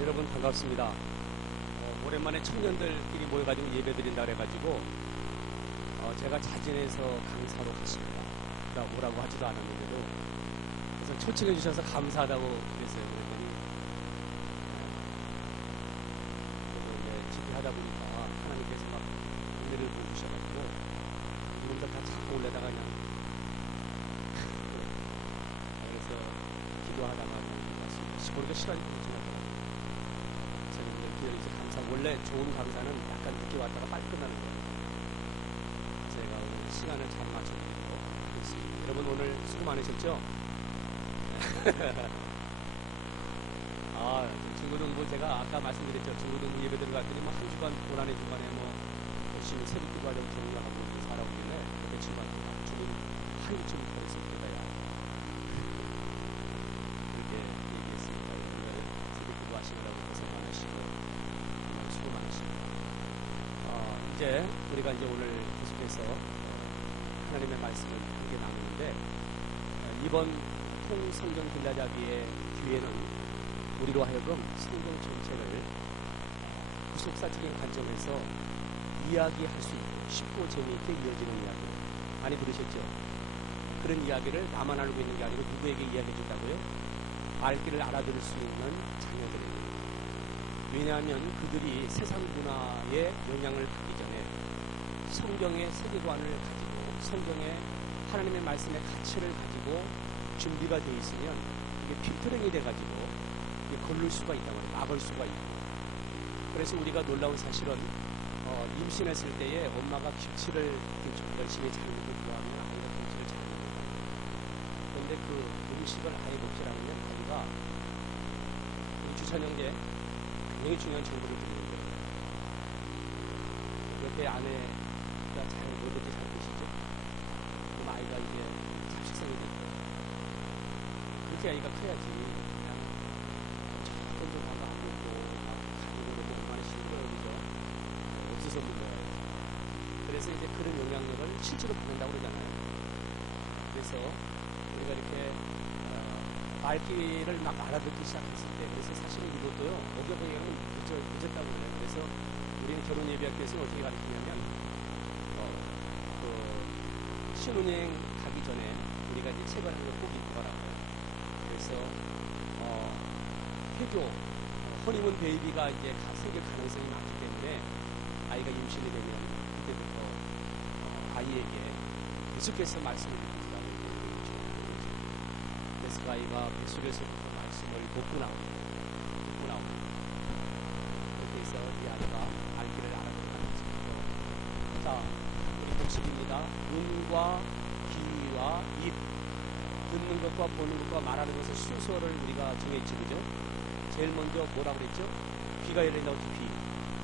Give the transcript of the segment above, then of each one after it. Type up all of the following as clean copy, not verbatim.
여러분 반갑습니다. 오랜만에 청년들끼리 모여가지고 예배드린다 그래가지고 제가 자진해서 강사로 갔습니다. 오라고 하지도 않았는데도 그래서 초청해 주셔서 감사하다고 그랬어요. 그랬더니 이제 집회하다 보니까 하나님께서 막 은혜를 부어주셔가지고 이분들 다 잡고 올려다가 그냥 그래서 기도하다가 왔습니다. 시골에 시간이 너무 이제 강사, 원래 좋은 강사는 약간 늦게 왔다가 빨리 끝나는 거예요. 제가 오늘 시간을 잘 맞춰드리도록 하겠습니다. 여러분 오늘 수고 많으셨죠? 중고등부 제가 아까 말씀드렸죠. 중고등부 예배 들어갔더니 한 주간 고난의 주간에 열심히 새벽 기도하려고 정리하고 살아오길래 그때 친구한테 주문 한 주쯤 걸었습니다. 그렇게 얘기했습니다. 오늘 새벽 기도하시느라고 고생 많으시고 수고 많으십니다. 이제 우리가 오늘 계속해서 하나님의 말씀을 함께 나누는데 이번 통성경 길라잡이의 기회는 우리로 하여금 성경 전체를 구속사적인 관점에서 이야기할 수 있고 쉽고 재미있게 이어지는 이야기 많이 들으셨죠? 그런 이야기를 나만 알고 있는 게 아니고 누구에게 이야기해 준다고요? 알기를 알아들을 수 있는 자녀들입니다. 왜냐하면 그들이 세상 문화의 영향을 받기 전에 성경의 세계관을 가지고 성경의 하나님의 말씀의 가치를 가지고 준비가 되어 있으면 이게 필터링이 돼가지고 이게 걸릴 수가 있다고 해요. 막을 수가 있고. 그래서 우리가 놀라운 사실은 임신했을 때에 엄마가 김치를 열심히 잘 먹고 좋아하면 아이가 김치를 잘 먹어요. 그런데 그 음식을 아예 먹지 않으면 아이가 우리 주찬영제 굉장히 중요한 정보를 드리는데 옆에 아내가 잘 먹을지 잘 드시죠? 그럼 아이가 이제 잡식성이 되고 그렇게 아이가 커야지 그냥 조금 좀 하고 안 먹고 막 가지고 너무 얼마나 힘들어요. 그죠? 없어서 먹어야지. 그래서 이제 그런 영향력을 실제로 받는다고 그러잖아요. 그래서 우리가 이렇게 말귀를 막 알아듣기 시작했을 때, 그래서 사실은 이것도요, 어겨보기에는 늦었다고 그래요. 그래서 우리는 결혼 예비학교에서 어떻게 가르치냐면, 신혼여행 가기 전에 우리가 이제 책을 하나 꼭 읽고 가라고 해요. 그래서, 해교, 허니문 베이비가 이제 생길 가능성이 많기 때문에 아이가 임신이 되면 그때부터 아이에게 계속해서 말씀을 듣고 그래서 그 아이가 뱃속에서부터 말씀을 먹고 나옵니다. 그렇게 해서 이 아이가 알기를 알아듣는 것이죠. 자, 우리 복습입니다. 눈과 귀와 입, 듣는 것과 보는 것과 말하는 것의 순서를 우리가 정했지, 그죠? 제일 먼저 뭐라고 그랬죠? 귀가 열린다, 귀.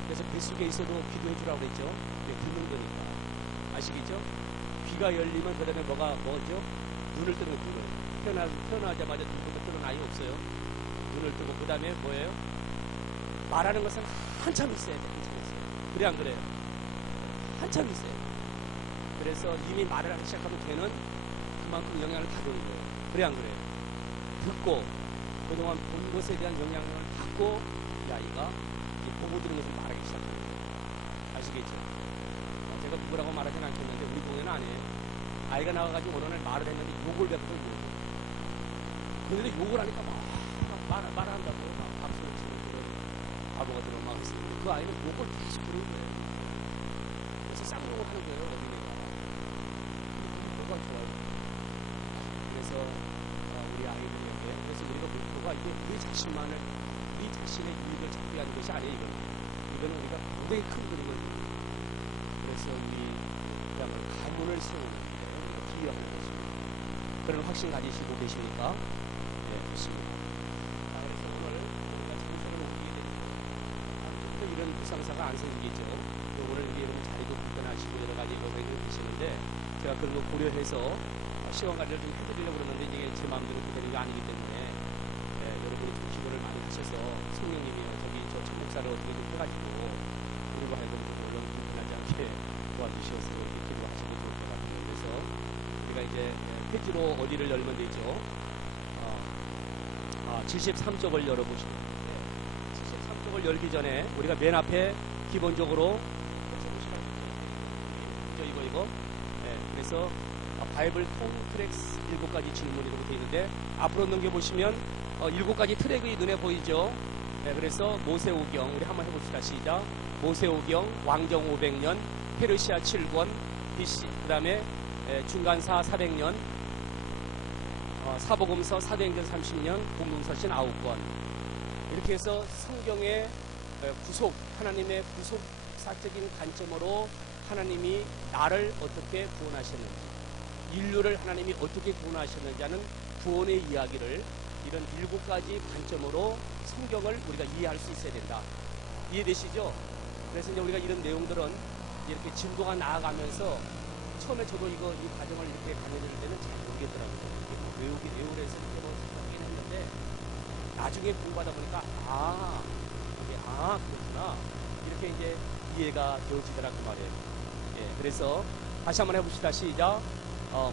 그래서 뱃속에 있어도 귀도 해주라고 그랬죠? 듣는 거니까. 아시겠죠? 귀가 열리면 그 다음에 뭐죠? 눈을 뜨는 눈을. 태어나자마자 눈을 뜨는 아이 없어요. 눈을 뜨고 그 다음에 뭐예요? 말하는 것은 한참 있어야 돼. 그래 안 그래요? 한참 있어요. 그래서 이미 말을 하기 시작하면 걔는 그만큼 영향을 받는 거예요. 그래 안 그래요? 듣고 그동안 본 것에 대한 영향을 받고 이 아이가 보고 들은 것을 말하기 시작하는 거예요. 아시겠죠? 제가 누구라고 말하지는 않겠는데 우리 동네는 아니에요. 아이가 나와가지고 어느 날 말을 했는데 욕을 배웠던 거예요. 근데 욕을 하니까 말한다고 막 박수를 치는 그런 바보가 들어오면 막 했었는데 그 아이는 욕을 계속 부르는 거예요. 그래서 쌍욕을 하는 거예요, 어린애가. 근데 뭐가 좋아요. 그래서 우리 아이들에게, 그래서 우리가 목표가 이게 우리 자신의 유익을 찾기 위한 것이 아니에요, 이거는 우리가 굉장히 큰 그림을. 그래서 우리 가문을 세우는 데 우리가 기여하는 것입니다. 그런 확신 가지시고 계십니까? 네, 좋습니다. 그래서 오늘 우리가 장소를 옮기게 되죠. 또 이런 불상사가 안 생기겠죠. 오늘 여러분 자리도 불편하시고 여러 가지 고생이 계시는데 제가 그런 거 고려해서 시간 관리를 좀 해드리려고 그러는데 이게 제 마음대로 되는 게 아니기 때문에 여러분이 좀 기도를 많이 하셔서 성령님이 저 목사를 어떻게 좀 해가지고 우리가 하여금 좀 어려움 불편하지 않게 도와주셔서 이렇게 기도하시면 좋을 것 같아요. 그래서 우리가 이제 페이지로 어디를 열면 되죠? 73쪽을 열어보시면 되는데 성경을 열기 전에 우리가 맨 앞에 기본적으로 이거 그래서 바이블 통 트랙스 7가지 질문이라고 되어 있는데 앞으로 넘겨보시면 7가지 트랙이 눈에 보이죠. 그래서 모세오경 우리 한번 해봅시다. 시작. 모세오경 왕정 500년 페르시아 7권 BC 그 다음에 중간사 400년 사복음서 사도행전 30년 공동서신 9권 이렇게 해서 성경의 구속 하나님의 구속사적인 관점으로 하나님이 나를 어떻게 구원하셨는지 인류를 하나님이 어떻게 구원하셨는지 하는 구원의 이야기를 이런 7가지 관점으로 성경을 우리가 이해할 수 있어야 된다. 이해되시죠? 그래서 이제 우리가 이런 내용들은 이렇게 진도가 나아가면서 처음에 저도 이 과정을 이렇게 가는 때는 잘 모르겠더라고요. 외우를 해서 이렇게 생각하긴 했는데 나중에 공부하다 보니까 이게 그렇구나 이렇게 이제 이해가 되어지더라 그 말이에요. 그래서 다시 한번 해봅시다. 시작.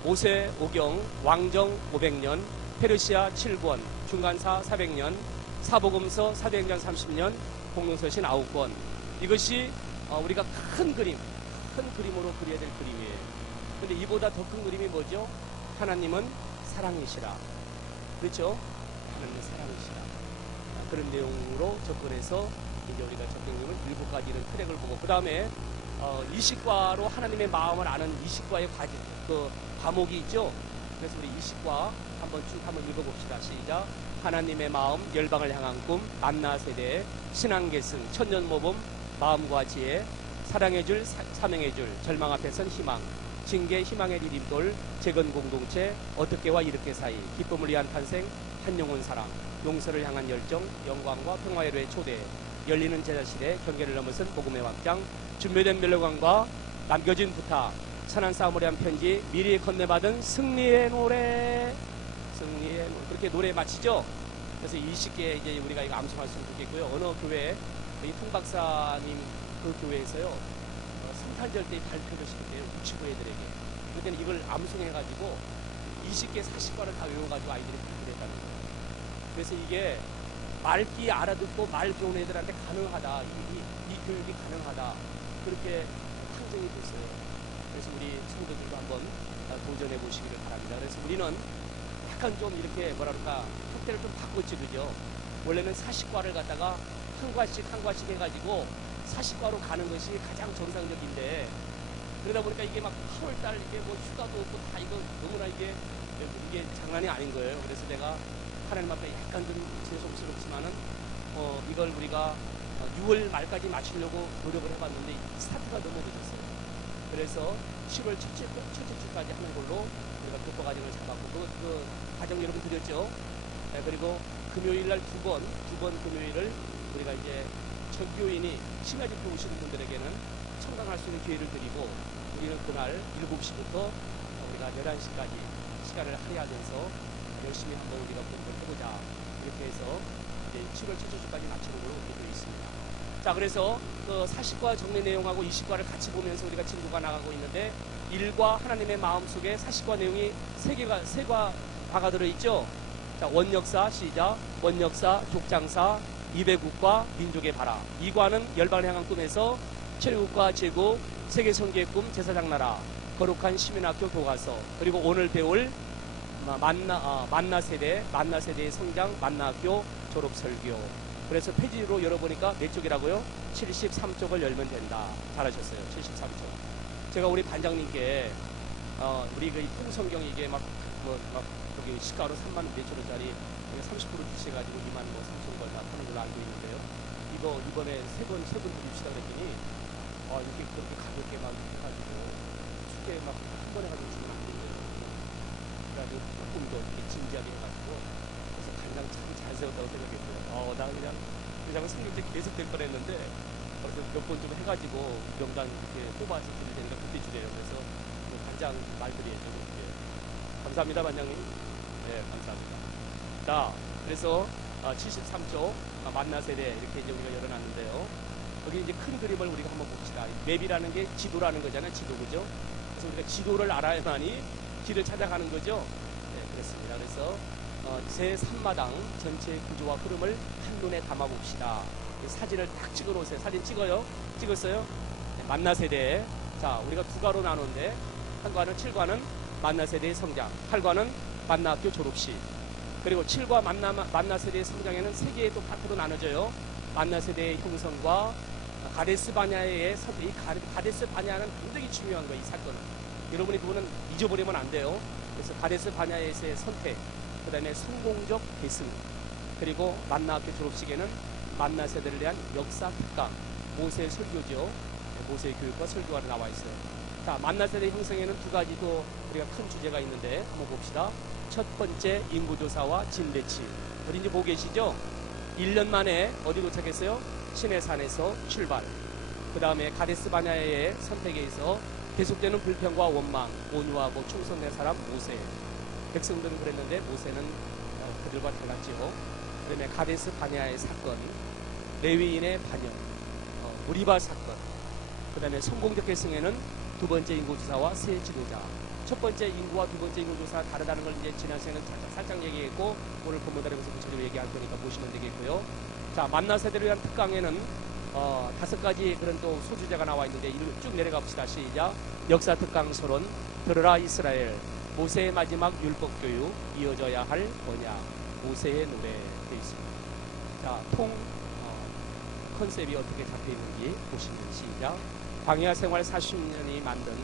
모세 오경 왕정 500년 페르시아 7권 중간사 400년 사복음서 사도행전 30년 공동서신 9권 이것이 우리가 큰 그림으로 그려야 될 그림이에요. 근데 이보다 더 큰 그림이 뭐죠? 하나님은 사랑이시라. 그렇죠? 하나님은 사랑이시라. 그런 내용으로 접근해서 이제 우리가 적용님은 7가지 이런 트랙을 보고 그 다음에 이식과로 하나님의 마음을 아는 이식과의 과목이 있죠. 그래서 우리 이식과 한번 읽어봅시다. 시작. 하나님의 마음, 열방을 향한 꿈, 만나 세대, 신앙계승, 천년모범, 마음과 지혜, 사랑의 줄, 사명의 줄, 절망 앞에선 희망, 징계, 희망의 디딤돌, 재건 공동체, 어떻게와 이렇게 사이, 기쁨을 위한 탄생, 한 영혼 사랑, 용서를 향한 열정, 영광과 평화의 초대, 열리는 제자실에 경계를 넘어선 복음의 확장, 준비된 멜로관과 남겨진 부탁, 천한 싸움을 위한 편지, 미리 건네받은 승리의 노래, 그렇게 노래 마치죠. 그래서 20개 이제 우리가 이거 암송했으면 좋겠고요. 어느 교회 이 풍박사님 그 교회에서요 성탄절 때 발표를 시켰대요. 65애들에게. 그때는 이걸 암송해가지고 20개 40과를 다 외워가지고 아이들이 발표를 했다는 거예요. 그래서 이게 말귀 알아듣고 말 좋은 애들한테 가능하다. 이 교육이 가능하다. 그렇게 판정이 됐어요. 그래서 우리 성도들도 한번 도전해 보시기를 바랍니다. 그래서 우리는 약간 좀 이렇게 형태를 좀 바꿨지, 그죠? 원래는 40과를 갖다가 한 과씩 해가지고 40과로 가는 것이 가장 정상적인데 그러다 보니까 이게 막 8월달 이게 뭐 휴가도 없고 다 이거 너무나 이게 장난이 아닌 거예요. 그래서 내가 하나님 앞에 약간 좀 죄송스럽지만은 이걸 우리가 6월 말까지 마치려고 노력을 해봤는데 스타트가 너무 늦었어요. 그래서 10월 첫째 주까지 하는 걸로 우리가 교포 과정을 잡았고 그 과정 여러분 드렸죠. 그리고 금요일날 두 번 금요일을 우리가 이제 전교인이 심야집회 오시는 분들에게는 청강할 수 있는 기회를 드리고 우리는 그날 7시부터 우리가 11시까지 시간을 할애하면서 열심히 한번 우리가 공부를 해보자 이렇게 해서 이제 7월 첫째 주까지 마치는 걸로 되어 있습니다. 자, 그래서 그 40과 정리 내용하고 20과를 같이 보면서 우리가 진도가 나가고 있는데 1과 하나님의 마음 속에 40과 내용이 3과가 들어있죠. 자, 원역사 시작. 원역사 족장사 200국과 민족의 바라. 2과는 열방을 향한 꿈에서 체류국과 제국 세계 선교의 꿈 제사장 나라 거룩한 시민학교 교과서 그리고 오늘 배울 만나 세대의 성장 만나학교 졸업 설교. 그래서 페이지로 열어보니까 몇 쪽이라고요? 73쪽을 열면 된다. 잘하셨어요. 73쪽. 제가 우리 반장님께 우리 그 풍성경 이게 여기 시가로 3만 몇천 원짜리 30% 주셔가지고 2만 3천 걸 다 파는 걸로 알고 있는데요. 이거 이번에 세 번 드립시다 그랬더니 이렇게 그렇게 가볍게 막 해가지고 쉽게 막 한 번에 가지고 주면 안 되는데 그래가지고 조금 더 이렇게 진지하게 해가지고 그래서 간장 참 잘 세웠다고 생각했고요. 나 그냥 성경책 계속 될 거랬는데 몇 번 좀 해가지고 명단 이렇게 뽑아서 드릴 테니까 그때 주래요. 그래서 간장 말들이 좀 감사합니다, 반장님. 네, 감사합니다. 자, 그래서 73쪽 만나 세대 이렇게 이제 우리가 열어놨는데요. 여기 이제 큰 그림을 우리가 한번 봅시다. 맵이라는 게 지도라는 거잖아요, 지도 그죠? 그래서 우리가 지도를 알아야만이 길을 찾아가는 거죠. 네, 그렇습니다. 그래서 제 3마당 전체 구조와 흐름을 한눈에 담아봅시다. 사진을 딱 찍어 놓으세요. 사진 찍어요? 찍었어요? 네, 만나 세대. 자, 우리가 두 가로 나누는데, 한 과는 7과는 만나 세대의 성장, 8과는 만나 학교 졸업식. 그리고 7과 만나 세대의 성장에는 세 개의 또 파트로 나눠져요. 만나 세대의 형성과 가데스 바냐의 선택. 이 가데스 바냐는 굉장히 중요한 거예요, 이 사건은. 여러분이 그거는 잊어버리면 안 돼요. 그래서 가데스 바냐에서의 선택, 그 다음에 성공적 계승, 그리고 만나 학교 졸업식에는 만나 세대를 위한 역사 특강, 모세 설교죠. 모세 교육과 설교가 나와 있어요. 자, 만나 세대 형성에는 두 가지 또 우리가 큰 주제가 있는데 한번 봅시다. 첫 번째 인구조사와 진대치. 어딘지 보고 계시죠? 1년 만에 어디 도착했어요? 시내산에서 출발. 그 다음에 가데스 바냐의 선택에 있어 계속되는 불평과 원망, 온유하고 충성된 사람 모세. 백성들은 그랬는데 모세는 그들과 달랐지요. 그 다음에 가데스 바냐의 사건, 레위인의 반역, 무리바 사건. 그 다음에 성공적 계승에는 두 번째 인구조사와 새 지도자. 첫 번째 인구와 두 번째 인구조사가 다르다는 걸 이제 지난 시간에 살짝 얘기했고, 오늘 본문다리면서 구체적으로 얘기할 거니까 보시면 되겠고요. 자, 만나 세대를 위한 특강에는 5가지 그런 또 소주제가 나와 있는데 쭉 내려가 봅시다. 시작. 역사 특강 서론, 들으라 이스라엘, 모세의 마지막 율법 교육, 이어져야 할 언약, 모세의 노래 되어 있습니다. 자, 컨셉이 어떻게 잡혀 있는지 보시면 시작. 광야 생활 40년이 만든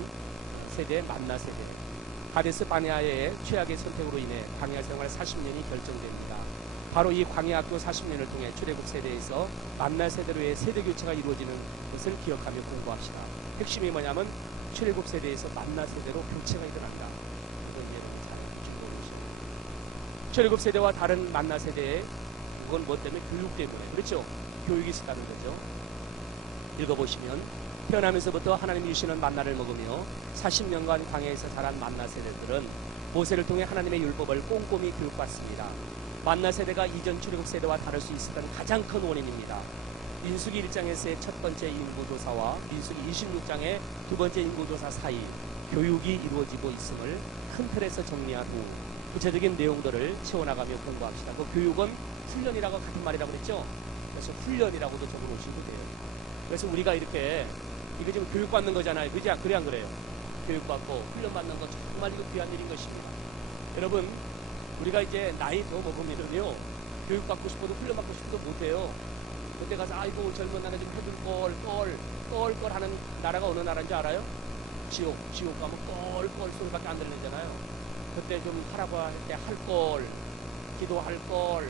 세대 만나 세대. 가데스 바냐의 최악의 선택으로 인해 광야 생활 40년이 결정됩니다. 바로 이 광야 학교 40년을 통해 출애굽 세대에서 만나 세대로의 세대 교체가 이루어지는 것을 기억하며 공부합시다. 핵심이 뭐냐면 출애굽 세대에서 만나 세대로 교체가 일어난다. 이건 여러분 잘 모르시죠. 출애굽 세대와 다른 만나 세대의 그건 뭐 때문에? 교육 때문에. 그렇죠? 교육이 있었다는 거죠. 읽어보시면 태어나면서부터 하나님이 주시는 만나를 먹으며 40년간 광야에서 자란 만나 세대들은 모세를 통해 하나님의 율법을 꼼꼼히 교육받습니다. 만나 세대가 이전 출애굽 세대와 다를 수 있었던 가장 큰 원인입니다. 민수기 1장에서의 첫 번째 인구조사와 민수기 26장의 두 번째 인구조사 사이 교육이 이루어지고 있음을 큰 틀에서 정리한 후 구체적인 내용들을 채워나가며 공부합시다. 그 교육은 훈련이라고 같은 말이라고 그랬죠? 그래서 훈련이라고도 적어놓으시면 돼요. 그래서 우리가 이렇게 이거 지금 교육받는 거잖아요. 그지? 그래 안 그래요? 교육받고 훈련받는 건 정말 이거 귀한 일인 것입니다. 여러분, 우리가 이제 나이 더 먹으면요, 교육받고 싶어도 훈련받고 싶어도 못해요. 그때 가서 아이고 젊은 나라 좀 해줄 걸 하는 나라가 어느 나라인지 알아요? 지옥 가면 껄 소리밖에 안 들리잖아요. 그때 좀 하라고 할 때 할 걸, 기도할 걸.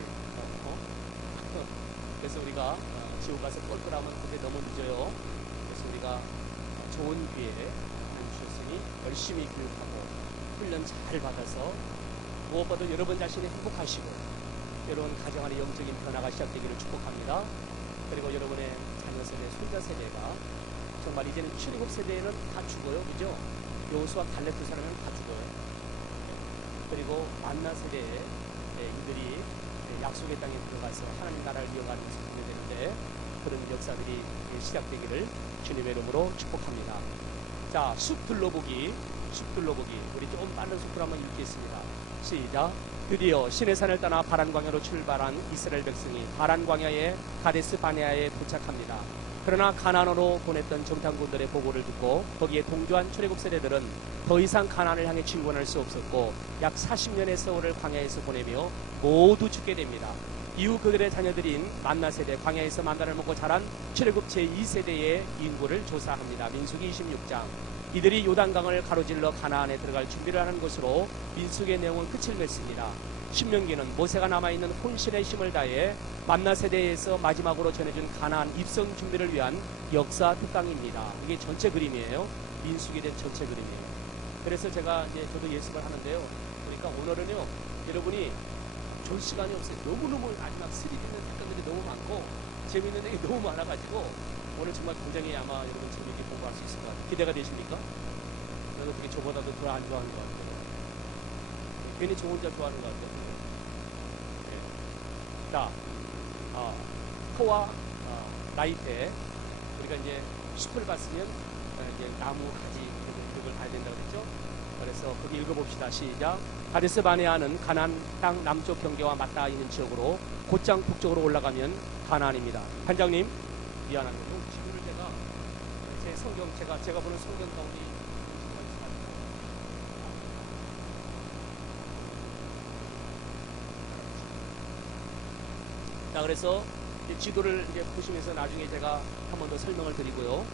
그래서 우리가 지옥 가서 껄하면 그때 너무 늦어요. 그래서 우리가 좋은 기회 주셨으니 열심히 교육하고 훈련 잘 받아서 무엇보다 여러분 자신이 행복하시고 여러분 가정 안에 영적인 변화가 시작되기를 축복합니다. 그리고 여러분의 자녀 세대, 손자 세대가 정말 이제는 출애굽 세대에는 다 죽어요. 그죠? 여호수아 갈렙 두 사람은 다 죽어요. 그리고 만나 세대에 이들이 약속의 땅에 들어가서 하나님 나라를 이어가는 것을 보게 되는데 그런 역사들이 시작되기를 주님의 이름으로 축복합니다. 자, 숲 둘러보기. 우리 조금 빠른 속도로 한번 읽겠습니다. 시작. 드디어 시내산을 떠나 바란 광야로 출발한 이스라엘 백성이 바란 광야의 가데스 바네아에 도착합니다. 그러나 가나안으로 보냈던 정탐꾼들의 보고를 듣고 거기에 동조한 출애굽 세대들은 더 이상 가나안을 향해 진군할 수 없었고 약 40년의 세월을 광야에서 보내며 모두 죽게 됩니다. 이후 그들의 자녀들인 만나 세대, 광야에서 만나를 먹고 자란 출애굽 제2세대의 인구를 조사합니다. 민수기 26장. 이들이 요단강을 가로질러 가나안에 들어갈 준비를 하는 것으로 민수기의 내용은 끝을 맺습니다. 신명기는 모세가 남아있는 혼신의 힘을 다해 만나 세대에서 마지막으로 전해준 가나안 입성 준비를 위한 역사 특강입니다. 이게 전체 그림이에요. 민수기에 대한 전체 그림이에요. 그래서 제가 이제 저도 예습을 하는데요. 그러니까 오늘은요, 여러분이 줄 시간이 없어요. 너무너무 마지막 스릴 있는 특강들이 너무 많고 재미있는 얘기 너무 많아가지고 오늘 정말 굉장히 아마 여러분 재미있게 공부할 수 있을 것 같아요. 기대가 되십니까? 저는 어떻게 저보다도 더 안 좋아하는 것 같아요. 괜히 저 혼자 좋아하는 것 같아요. 네. 자, 코와 나이테 우리가 이제 숲을 봤으면 이제 나무 가지 이런 걸 봐야 된다고 그랬죠. 그래서 거기 읽어봅시다. 시작. 가데스 바네아는 가나안 땅 남쪽 경계와 맞닿아 있는 지역으로 곧장 북쪽으로 올라가면 가나안입니다. 반장님, 미안합니다. 지도를 제 성경, 제가 보는 성경 가운데 자, 그래서 지도를 이제 보시면서 나중에 제가 한 번 더 설명을 드리고요.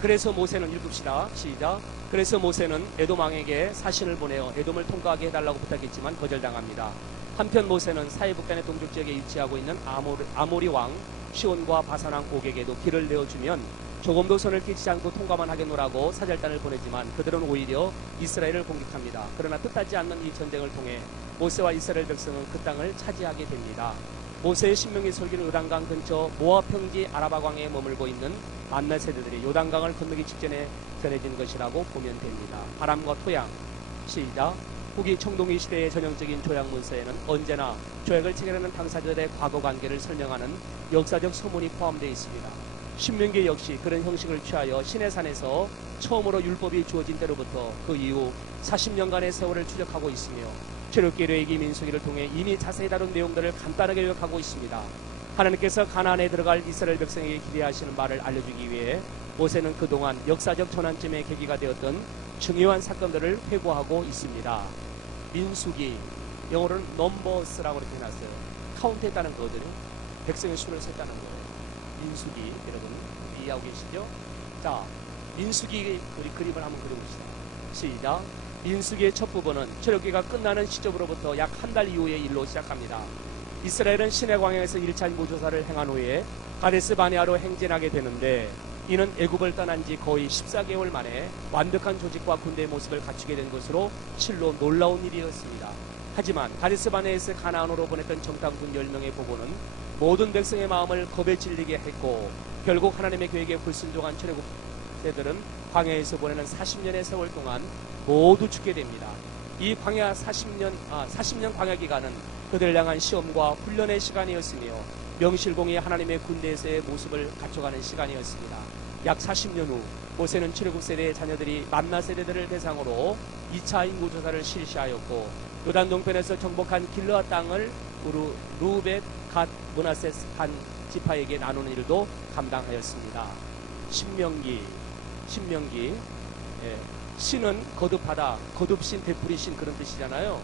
그래서 모세는 읽읍시다. 시작. 그래서 모세는 에돔 왕에게 사신을 보내어 에돔을 통과하게 해달라고 부탁했지만 거절당합니다. 한편 모세는 사해북단의 동쪽 지역에 위치하고 있는 아모리 왕 시온과 바산 왕 옥에게도 길을 내어주면 조금도 손을 끼치지 않고 통과만 하겠노라고 사절단을 보내지만 그들은 오히려 이스라엘을 공격합니다. 그러나 뜻하지 않는 이 전쟁을 통해 모세와 이스라엘 백성은 그 땅을 차지하게 됩니다. 모세의 신명기 설교는 요단강 근처 모압 평지 아라바강에 머물고 있는 만나 세대들이 요단강을 건너기 직전에 전해진 것이라고 보면 됩니다. 바람과 토양, 시작. 후기 청동기 시대의 전형적인 조약 문서에는 언제나 조약을 체결하는 당사자들의 과거 관계를 설명하는 역사적 서문이 포함되어 있습니다. 신명기 역시 그런 형식을 취하여 시내산에서 처음으로 율법이 주어진 때로부터 그 이후 40년간의 세월을 추적하고 있으며 출애굽기, 레위기, 민수기를 통해 이미 자세히 다룬 내용들을 간단하게 요약하고 있습니다. 하나님께서 가나안에 들어갈 이스라엘 백성에게 기대하시는 말을 알려주기 위해 모세는 그동안 역사적 전환점의 계기가 되었던 중요한 사건들을 회고하고 있습니다. 민수기, 영어로는 넘버스라고 이렇게 해놨어요. 카운트했다는 거거든요. 백성의 수를 셌다는 거예요. 민수기, 여러분 이해하고 계시죠? 자, 민수기 그림을 한번 그려봅시다. 시작. 민수기의 첫 부분은 출애굽기가 끝나는 시점으로부터 약 한 달 이후의 일로 시작합니다. 이스라엘은 시내 광야에서 1차 인구조사를 행한 후에 가데스 바네아로 행진하게 되는데 이는 애굽을 떠난 지 거의 14개월 만에 완벽한 조직과 군대의 모습을 갖추게 된 것으로 실로 놀라운 일이었습니다. 하지만 가데스 바네아에서 가나안으로 보냈던 정탐꾼 10명의 보고는 모든 백성의 마음을 겁에 질리게 했고 결국 하나님의 계획에 불순종한 출애굽자들은 광야에서 보내는 40년의 세월 동안 모두 죽게 됩니다. 이 광야 40년 광야 기간은 그들을 향한 시험과 훈련의 시간이었으며 명실공히 하나님의 군대에서의 모습을 갖춰가는 시간이었습니다. 약 40년 후 모세는 출애굽 세대의 자녀들이 만나 세대들을 대상으로 2차 인구조사를 실시하였고 요단 동편에서 정복한 길르앗 땅을 루벳, 갓, 므낫세 한 지파에게 나누는 일도 감당하였습니다. 신명기, 신은 거듭하다, 거듭신, 되풀이신 그런 뜻이잖아요.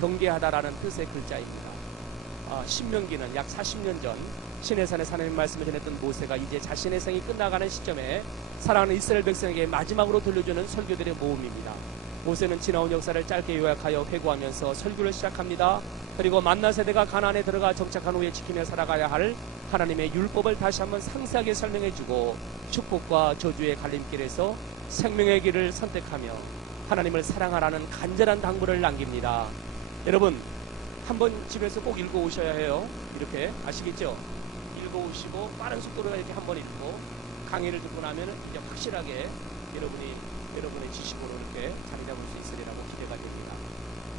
경계하다라는 뜻의 글자입니다. 신명기는 약 40년 전 시내산에 하나님 말씀을 전했던 모세가 이제 자신의 생이 끝나가는 시점에 사랑하는 이스라엘 백성에게 마지막으로 들려주는 설교들의 모음입니다. 모세는 지나온 역사를 짧게 요약하여 회고하면서 설교를 시작합니다. 그리고 만나 세대가 가나안에 들어가 정착한 후에 지키며 살아가야 할 하나님의 율법을 다시 한번 상세하게 설명해주고 축복과 저주의 갈림길에서 생명의 길을 선택하며 하나님을 사랑하라는 간절한 당부를 남깁니다. 여러분, 한번 집에서 꼭 읽어오셔야 해요. 이렇게 아시겠죠? 읽어오시고 빠른 속도로 이렇게 한번 읽고 강의를 듣고 나면 이제 확실하게 여러분의 지식으로 이렇게 자리 잡을 수 있으리라고 기대가 됩니다.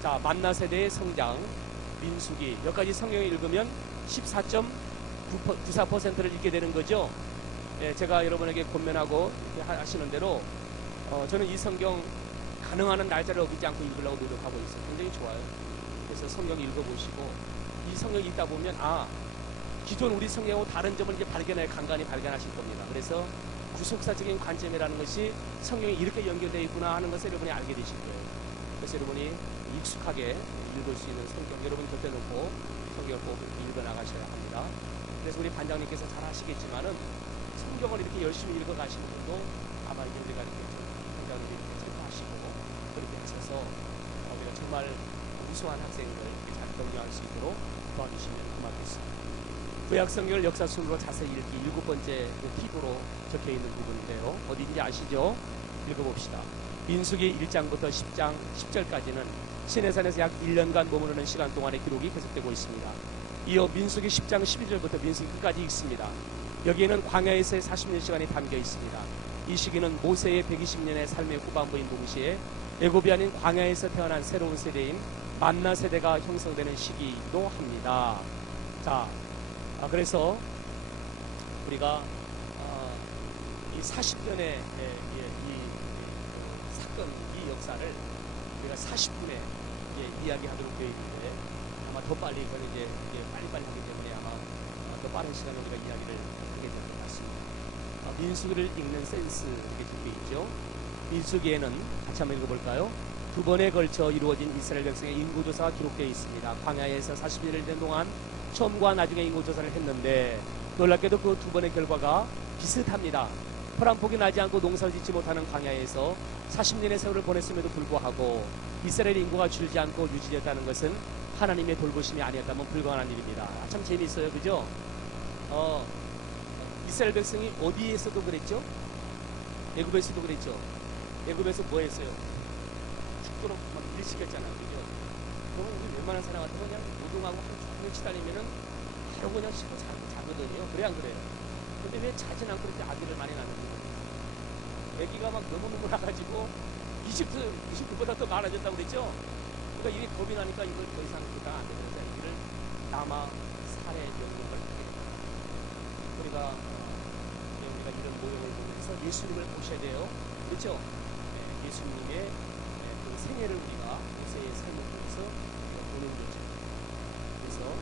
자, 만나 세대의 성장, 민수기 몇 가지 성경을 읽으면 14.94%를 읽게 되는 거죠. 제가 여러분에게 권면하고 하시는 대로 저는 이 성경 가능한 날짜를 어기지 않고 읽으려고 노력하고 있어요. 굉장히 좋아요. 그래서 성경 읽어보시고 이 성경 읽다 보면 기존 우리 성경하고 다른 점을 이제 간간히 발견하실 겁니다. 그래서 구속사적인 관점이라는 것이 성경이 이렇게 연결되어 있구나 하는 것을 여러분이 알게 되실 거예요. 그래서 여러분이 익숙하게 읽을 수 있는 성경 여러분 곁에 놓고 성경을 꼭 읽어나가셔야 합니다. 그래서 우리 반장님께서 잘 하시겠지만은 성경을 이렇게 열심히 읽어가시는 분도 아마 이제 우리가 이렇게 반장님이 이렇게 참고하시고 그렇게 하셔서 우리가 정말 우수한 학생들 이렇게 잘 격려할 수 있도록 도와주시면 고맙겠습니다. 구약 성경을 역사 순으로 자세히 읽기 7번째 팁으로 적혀 있는 부분인데요. 어디인지 아시죠? 읽어봅시다. 민수기 1장부터 10장 10절까지는 시내산에서 약 1년간 머무르는 시간 동안의 기록이 계속되고 있습니다. 이어 민수기 10장 12절부터 민수기 끝까지 읽습니다. 여기에는 광야에서의 40년 시간이 담겨 있습니다. 이 시기는 모세의 120년의 삶의 후반부인 동시에 애굽이 아닌 광야에서 태어난 새로운 세대인 만나 세대가 형성되는 시기이기도 합니다. 자, 그래서 우리가 이 40년의 이 사건, 이 역사를 우리가 40분에 이야기하도록 되어 있는데 아마 더 빨리 이제 빨리빨리 하기 때문에 아마 더 빠른 시간에 우리가 이야기를 하게 될 것 같습니다. 민수기를 읽는 센스 이렇게 준비해 있죠. 민수기에는 같이 한번 읽어볼까요? 두 번에 걸쳐 이루어진 이스라엘 백성의 인구조사가 기록되어 있습니다. 광야에서 40일을 된 동안 처음과 나중에 인구조사를 했는데 놀랍게도 그 두 번의 결과가 비슷합니다. 풀 한 폭이 나지 않고 농사를 짓지 못하는 광야에서 40년의 세월을 보냈음에도 불구하고 이스라엘 인구가 줄지 않고 유지됐다는 것은 하나님의 돌보심이 아니었다면 불가능한 일입니다. 참 재미있어요. 그죠? 이스라엘 백성이 어디에서도 그랬죠? 애굽에서도 그랬죠? 애굽에서 뭐 했어요? 죽도록 막 일시켰잖아요. 그죠? 그러면 우리 웬만한 사람 같으면 그냥 노동하고 한주일 치다니면은 바로 그냥 쉬고 자거든요. 그래 안 그래요? 근데 왜 자진 않고 이렇게 아기를 많이 낳는지 애기가 막 너무너무 나가지고 이집트보다 더 많아졌다고 그랬죠? 그러니까 이게 겁이 나니까 이걸 더 이상 그다 안 되면서 이를 남아 살해 영역을 하게 됩니다. 우리가 이런 모형을 보면서 예수님을 보셔야 돼요. 그렇죠? 예수님의 그 생애를 우리가 모세의 삶을 통해서 보는 거죠. 그래서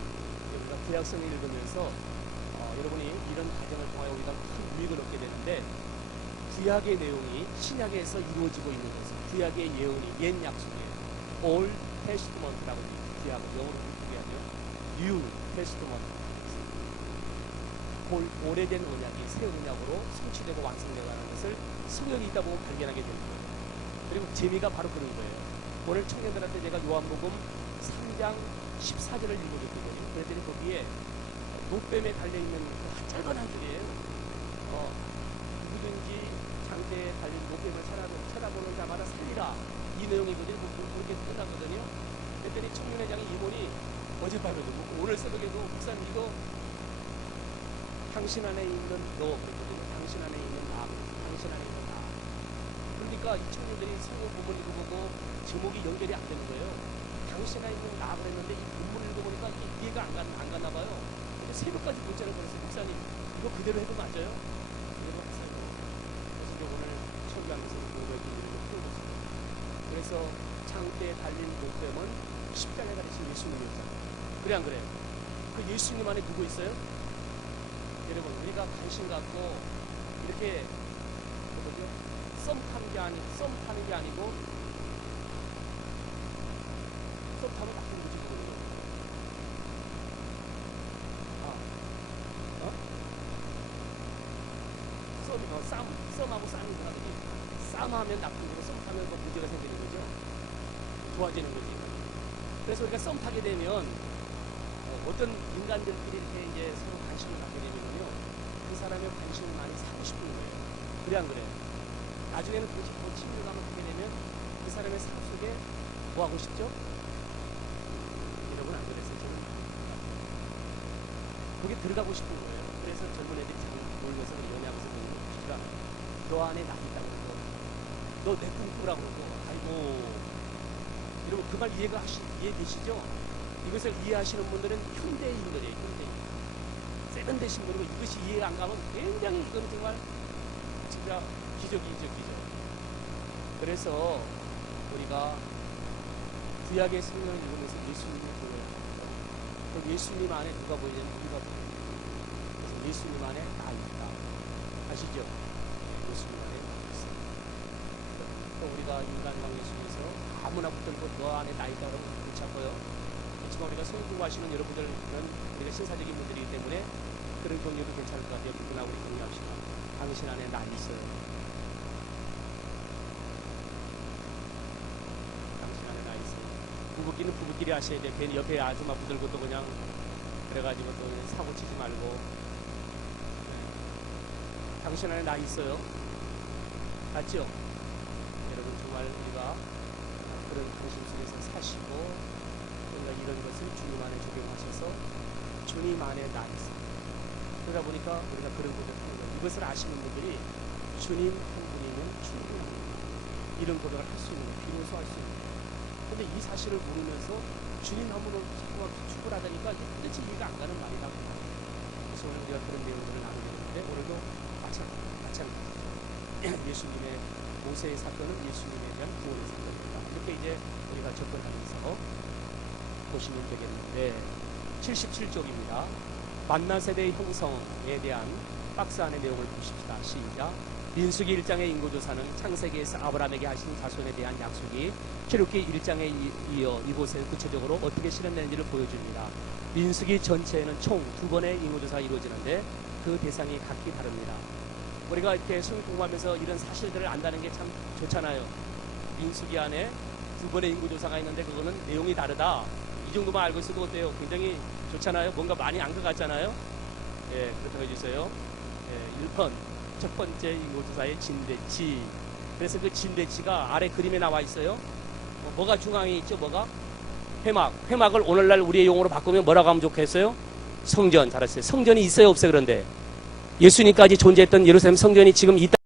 우리가 구약성을 읽으면서 여러분이 이런 과정을 통하여 우리가 큰 유익을 얻게 되는데 구약의 내용이 신약에서 이루어지고 있는 것은 구약의 예언이 옛 약속이에요. Old Testament라고 구약을 영어로 어떻게 하죠? New Testament. 오래된 언약이 새 언약으로 성취되고 완성되어가는 것을 성경이 있다 보면 발견하게 되는 거예요. 그리고 재미가 바로 그런 거예요. 오늘 청년들한테 제가 요한복음 3장 14절을 읽어줬거든요. 그랬더니 거기에 노뱀에 달려있는 그 짧은 한 줄이에요. 누구든지 장대에 달린 노뱀을 쳐다보는 자마다 살리라. 이 내용이거든요. 그렇게 끝났거든요. 그랬더니 청년회장이 이모니 어젯밤에도 오늘 새벽에도 목사님 이거 당신 안에 있는 너, 당신 안에 있는 나, 당신 안에 있는 나. 그러니까 이 청년들이 성경 본문 읽어보고 제목이 연결이 안 되는 거예요. 당신 안에 있는 나 그랬는데 이 본문 읽어보니까 이해가 안 갔나 봐요. 근데 새벽까지 문자를 보냈어요. 목사님, 이거 그대로 해도 맞아요? 그대로 했어요. 그래서 이제 오늘 청교하면서 공부했던 일을 풀어봤어요. 그래서 장대에 달린 노뱀은 십자가에 가리신 예수님이었잖아요. 그래 안 그래요? 그 예수님 안에 누구 있어요? 여러분 우리가 관심 갖고 이렇게 뭐죠? 썸 타는 게 아니고 썸 타면 나쁜 거지 그거는. 썸하고 싸는 사람들이 썸하면 나쁜 거고 썸 타면 뭐 문제가 생기는 거죠. 좋아지는 거지. 그래서 우리가 썸 타게 되면 어떤 인간들끼리 이렇게 이제 서로 관심을 갖게 되면요, 그 사람의 관심을 많이 사고 싶은 거예요. 그래 안 그래요? 나중에는 더 친밀감을 갖게 되면 그 사람의 삶 속에 뭐 하고 싶죠? 여러분 안 그랬어요? 저는 거기 들어가고 싶은 거예요. 그래서 젊은 애들이 잘 놀면서 연애하면서 그러는 것보다 너 안에 나 있다고 그러고 너 내 꿈꾸라고 그러고 아이고 여러분 그 말 이해되시죠? 이것을 이해하시는 분들은 현대인들이에요. 현대인. 세련되신 분이고 이것이 이해 안 가면 굉장히 이건 정말 진짜 기적이죠. 기적. 그래서 우리가 구약의 성경을 읽으면서 예수님을 보여요. 그럼 예수님 안에 누가 보이냐면 우리가 보여요. 그래서 예수님 안에 나 있다. 아시죠? 예수님 안에 있어요. 또 우리가 인간관계 속에서 아무나 붙든 너 안에 나 있다 그러면 그렇지 않고요. 지금 우리가 성공하시는 여러분들은 우리가 신사적인 분들이기 때문에 그런 경력도 괜찮을 것 같아요. 누구나 우리 격려합시다. 당신 안에 나 있어요. 당신 안에 나 있어요. 부부끼리는 부부끼리 하셔야 돼. 괜히 옆에 아줌마 붙들고 또 그냥 그래가지고 또 그냥 사고 치지 말고. 네. 당신 안에 나 있어요. 맞죠? 여러분 정말 우리가 그런 당신 속에서 사시고 우리가 이런 것을 주님 안에 적용하셔서 주님 안에 나 있습니다. 그러다 보니까 우리가 그런 고백을 하는 거예요. 이것을 아시는 분들이 주님 한 분이면 충분합니다. 이런 고백을 할 수 있는 거예요. 비로소 할 수 있는 거예요. 근데 이 사실을 모르면서 주님 한 분을 자꾸만 구축을 하다니까 도대체 이해가 안 가는 말이다. 그래서 오늘 우리가 그런 내용들을 나누게 되는데 오늘도 마찬가지입니다. 예수님의 모세의 사건은 예수님에 대한 구원의 사건입니다. 이렇게 이제 우리가 접근하면서 보시면 되겠는데 77쪽입니다. 만나 세대의 형성에 대한 박스 안의 내용을 보십시다. 시작. 민수기 1장의 인구조사는 창세기에서 아브라함에게 하신 자손에 대한 약속이 출애굽기 1장에 이어 이곳에 구체적으로 어떻게 실현되는지를 보여줍니다. 민수기 전체에는 총 2번의 인구조사가 이루어지는데 그 대상이 각기 다릅니다. 우리가 이렇게 수능 공부하면서 이런 사실들을 안다는 게 참 좋잖아요. 민수기 안에 2번의 인구조사가 있는데 그거는 내용이 다르다. 이 정도만 알고 있어도 어때요? 굉장히 좋잖아요. 뭔가 많이 안 것 같잖아요. 예, 그렇다고 해주세요. 예, 1번 첫 번째 인구조사의 진대치. 그래서 그 진대치가 아래 그림에 나와 있어요. 뭐가 중앙에 있죠? 뭐가? 회막. 회막을 오늘날 우리의 용어로 바꾸면 뭐라고 하면 좋겠어요? 성전. 잘했어요. 성전이 있어요? 없어요? 그런데 예수님까지 존재했던 예루살렘 성전이 지금 있다.